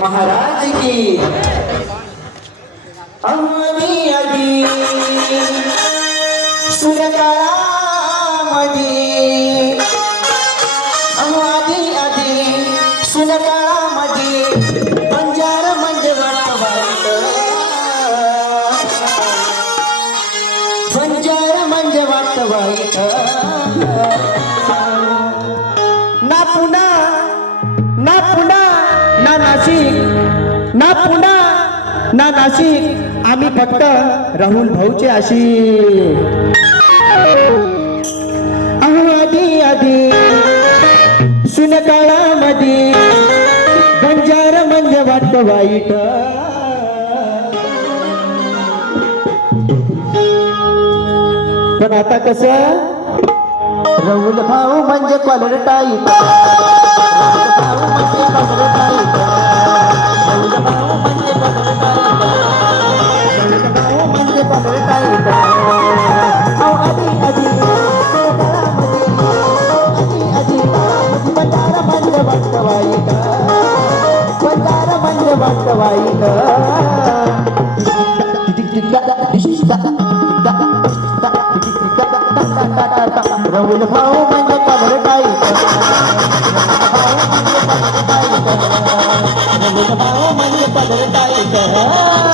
महाराज की। आधी आधी सुनकाळामध्ये। आधी आधी सुनकाळामध्ये। बंजार म्हणजे वाट वाईट बंजार म्हणजे वाट ना पुन्हा ना नाशिक. आम्ही फक्त राहुल भाऊचे अशी आधी आधी. सुनकाळामध्ये बंजार म्हणजे वाटत वाईट. पण आता कसं? राहुल भाऊ म्हणजे कॉलर टाईप भाऊ म्हणजे कॉलर टाईप बंजारा म्हणजे वाटत वाईट राहुल भाऊ म्हणजे कलर टाईप भाऊ म्हणजे कलर टाईप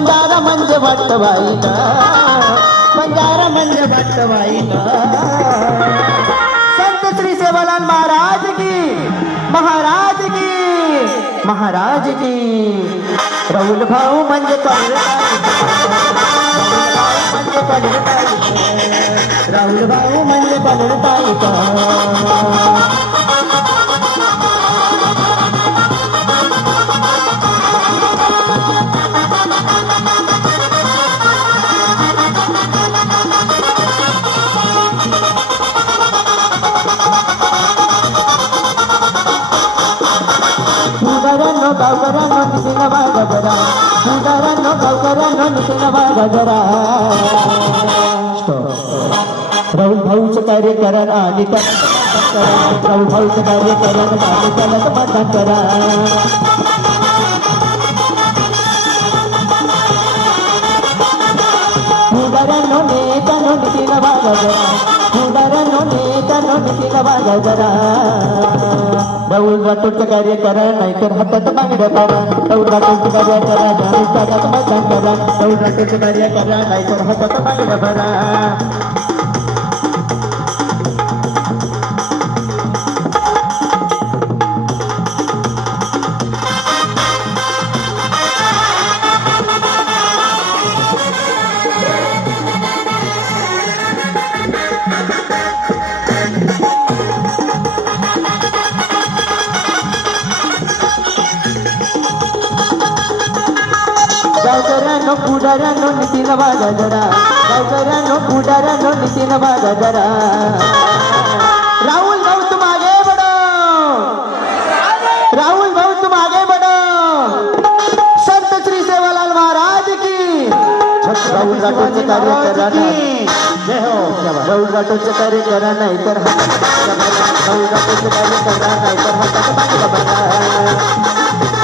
बंजारा म्हणजे वाटत वाईट बंजारा म्हणजे वाटत वाईट संत श्री सेवालाल महाराज की महाराज की महाराज की राहुल भाऊ म्हणजे राहुल भाऊ म्हणजे कलर टाईप गावकऱ्यांनो नितीन वागजरा उदाहरण गावकऱ्यांनो नितीन वागजरा राहुल भाऊचं कार्य करा आणि राहुल भाऊचं कार्य करा. आणि त्याला मतदान करा उदाहरण नेत्यानो नितीन राहुल राठोडचं कार्य करा नाहीतर हातात बांगड्या करा राहुल राठोडचं कार्य करा आणि त्याला मतदान करा. राहुल राठोडचं कार्य करा नाहीतर हातात बांगड्या भरा राहुल भाऊ तुम आगे बढ़ो राहुल भाऊ तुम आगे बढ़ो संत श्री सेवालाल महाराज की. राहुल राठोडचं कार्य करा राहुल राठोडचं कार्य करा नाही तर राहुल राठोडचं कार्य करा नाही तर हातात बांगला बघा